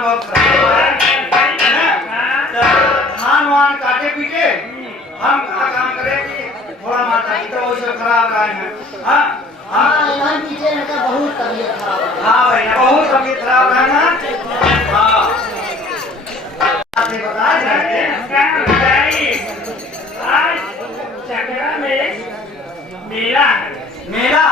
बहुत खराब है। धान वान काटे पीटे हम काम करें कि थोड़ा माता की तो वो खराब रहा है। हाँ हाँ पीछे बहुत तबीयत खराब है। हाँ भैया बहुत तबीयत खराब है ना। हाँ बता आज चकरा में मेला है। मेरा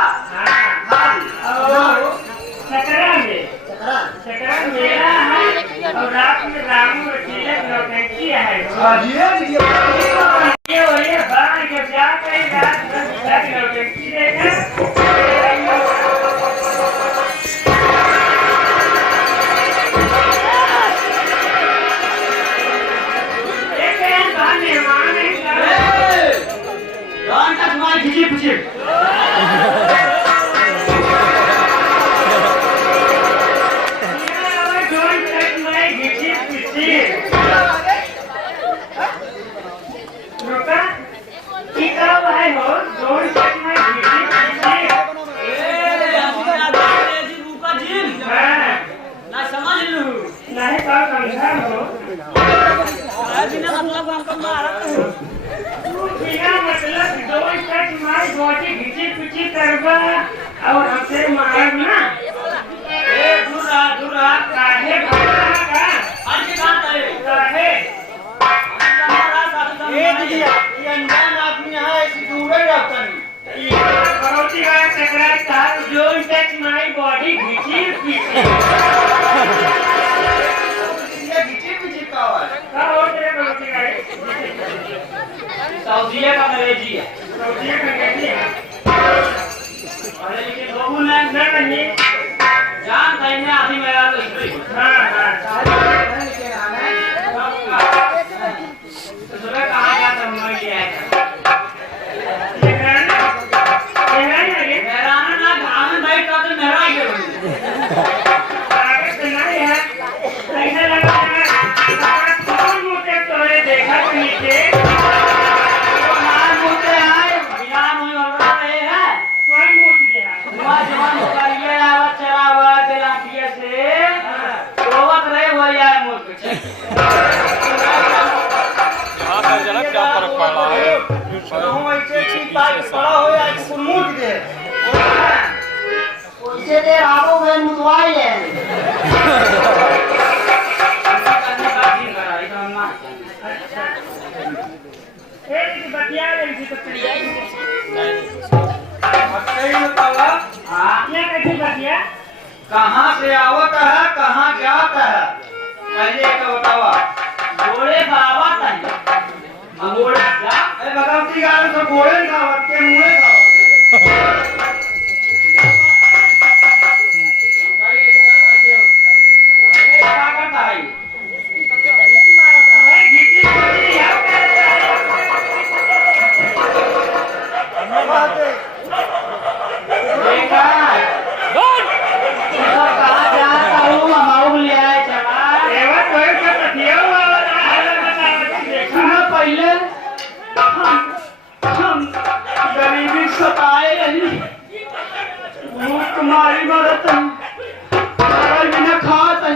चकरा मेला है और रात में रामू रखिए नौटंकी है। ये वही बाहर के जाके रात में नौटंकी देखा। और हमसे मार ना दूरा काहे भागा काहे ये अनजान आदमी है इसी दूर रहता नहीं। करोती वाला चकरा तार जो टच माय बॉडी घिची पीछे ये घिची का आवाज का हो तेरे करोती गाड़ी सऊदीया का अंग्रेजी है। सऊदीया का अंग्रेजी है। अरे लेकिन लोगों ने नहीं जान कहने आदमी मेरा तो स्त्री। हाँ तो सुबह कहाँ गया था मैं लिया था। मेरा ना धान बैठ का तो मेरा ही ऐसा लगा कौन मुझे तोरे देखा नीचे क्या फर्क पड़ रहा है? इसे दे आगो में मुदवाई है। एक बतिया रही थी तो बतिया कहाँ से आवत है कहाँ जाता है पहले का बतावा। घोड़े बाबा तनी घोड़े जा ए भगवती गाल तो घोड़े खावत के मुंह खावत क्या करता है गरीबी सताए रही तुम्हारी मदद बिना खात है।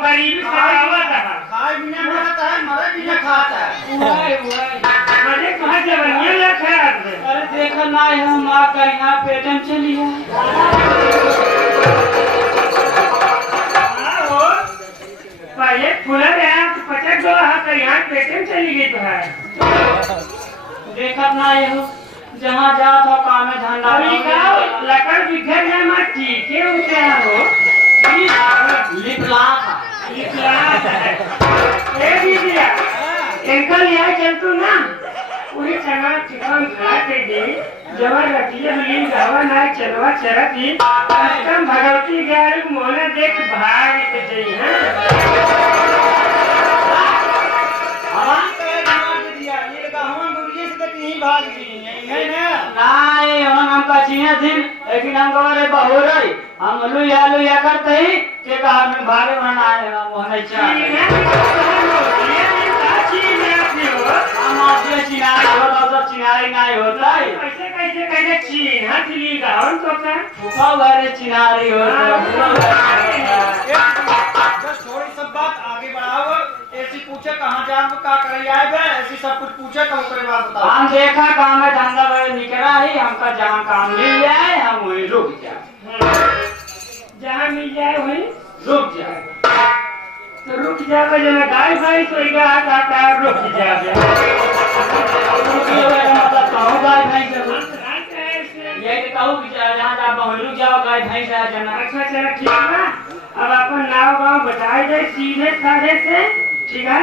गरीबी सतावत है खाए बिना मरता है मरे बिना खाता है। मजे कहाँ जवानियाँ लग है आपसे। अरे देखा ना हम माँ का यहाँ पेटन चली है। पहले खुला रहा तो पचक दो हाथ यहाँ पेटन चली गई तो है। देखा ना हो जहाँ जात हो काम में धंधा अभी का लकड़ बिखर जाए मत के उसे हो लिपला अंकल यहाँ चल तू ना पूरी चना चिकन खा के दे जवा रखिए हलीम गावा ना चलवा चरती कम भगवती गाड़ी मोना देख भाग के जाई है। हमारा तो दिमाग दिया ये लगा हम गुड़िया से तक यही भाग जी नहीं ना ये हम का चीना दिन लेकिन हम को रे बहु रही हम लुया करते ही के कहा में भागे बना आए ना मोहन चाह हमारे चिनारी होता तो चिनारी नहीं होता है कैसे कैसे कैसे चीन हथली गावन तो क्या फूफा वाले चिनारी होता थोड़ी सब बात आगे बढ़ाओ ऐसी पूछे कहाँ जान को क्या कर आए बे ऐसी सब कुछ पूछे तो उसके बाद बताओ हम देखा काम में धंधा में निकला ही हमका जहाँ काम मिल जाए हम वहीं रुक जाए जहाँ मिल जाए वहीं रुक जाए तो रुक जाओगे जब गाय भाई तो एक हाथ आता है रुक जाओगे मतलब कहूँ गाय भैंस ये ये कहूँ कि जहाँ आप रुक जाओ गाय भैंस आ जाना अच्छा चला ठीक है अब अपन नाव गाँव बताए जाए सीधे साधे से ठीक है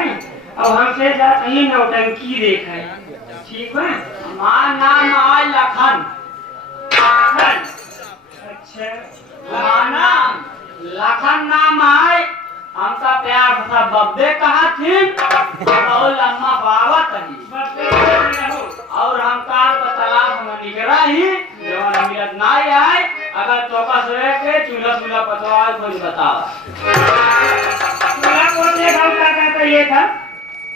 अब हमसे जात ही नौटंकी देखा है ठीक है हमारा नाम है लखन अच्छा हमारा नाम लखन नाम है हमका प्यार था बब्बे कहा थी बहुत लम्बा पावत ही और हम कार का तालाब में निकला ही जवान मिलत नहीं आए अगर चौका से के चूल्हा चूल्हा पतवार कुछ बताओ ये था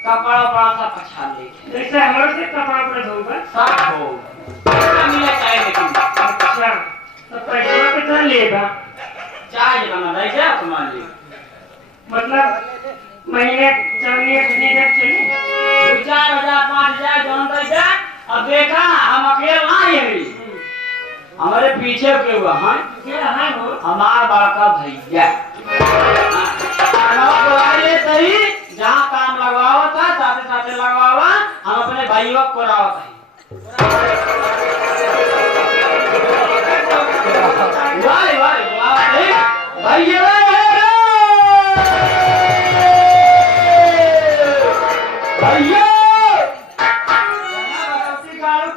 कपड़ा उपड़ा सब अच्छा लेके जैसे हमारे से कपड़ा उपड़ा धोगा सब हो मिला चाहे लेकिन अच्छा तो पैसा कितना लेगा चाहे बना दे क्या तुम्हारे लिए मतलब महीने चलिए कितनी देर चलिए 4,000 5,000 जोन तक जाए अब देखा हम अकेला नहीं है हमारे पीछे के हुआ हैं क्या है वो हमारा बड़का भैया ये सही जहाँ काम लगवाओ था साथे साथे लगवावा हम अपने भाइयों को करावत है वाह वाह भैया भैया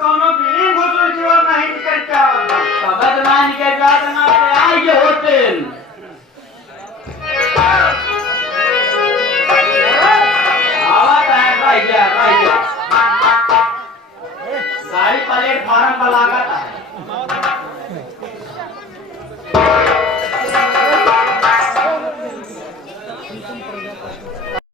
कोनो बिल्डिंग होटल जीवन नहीं निकल जाओ कबद ना निकल जाओ ना आइए होटल आवाज है भैया गाड़ी प्लेटफार्म पर लागत है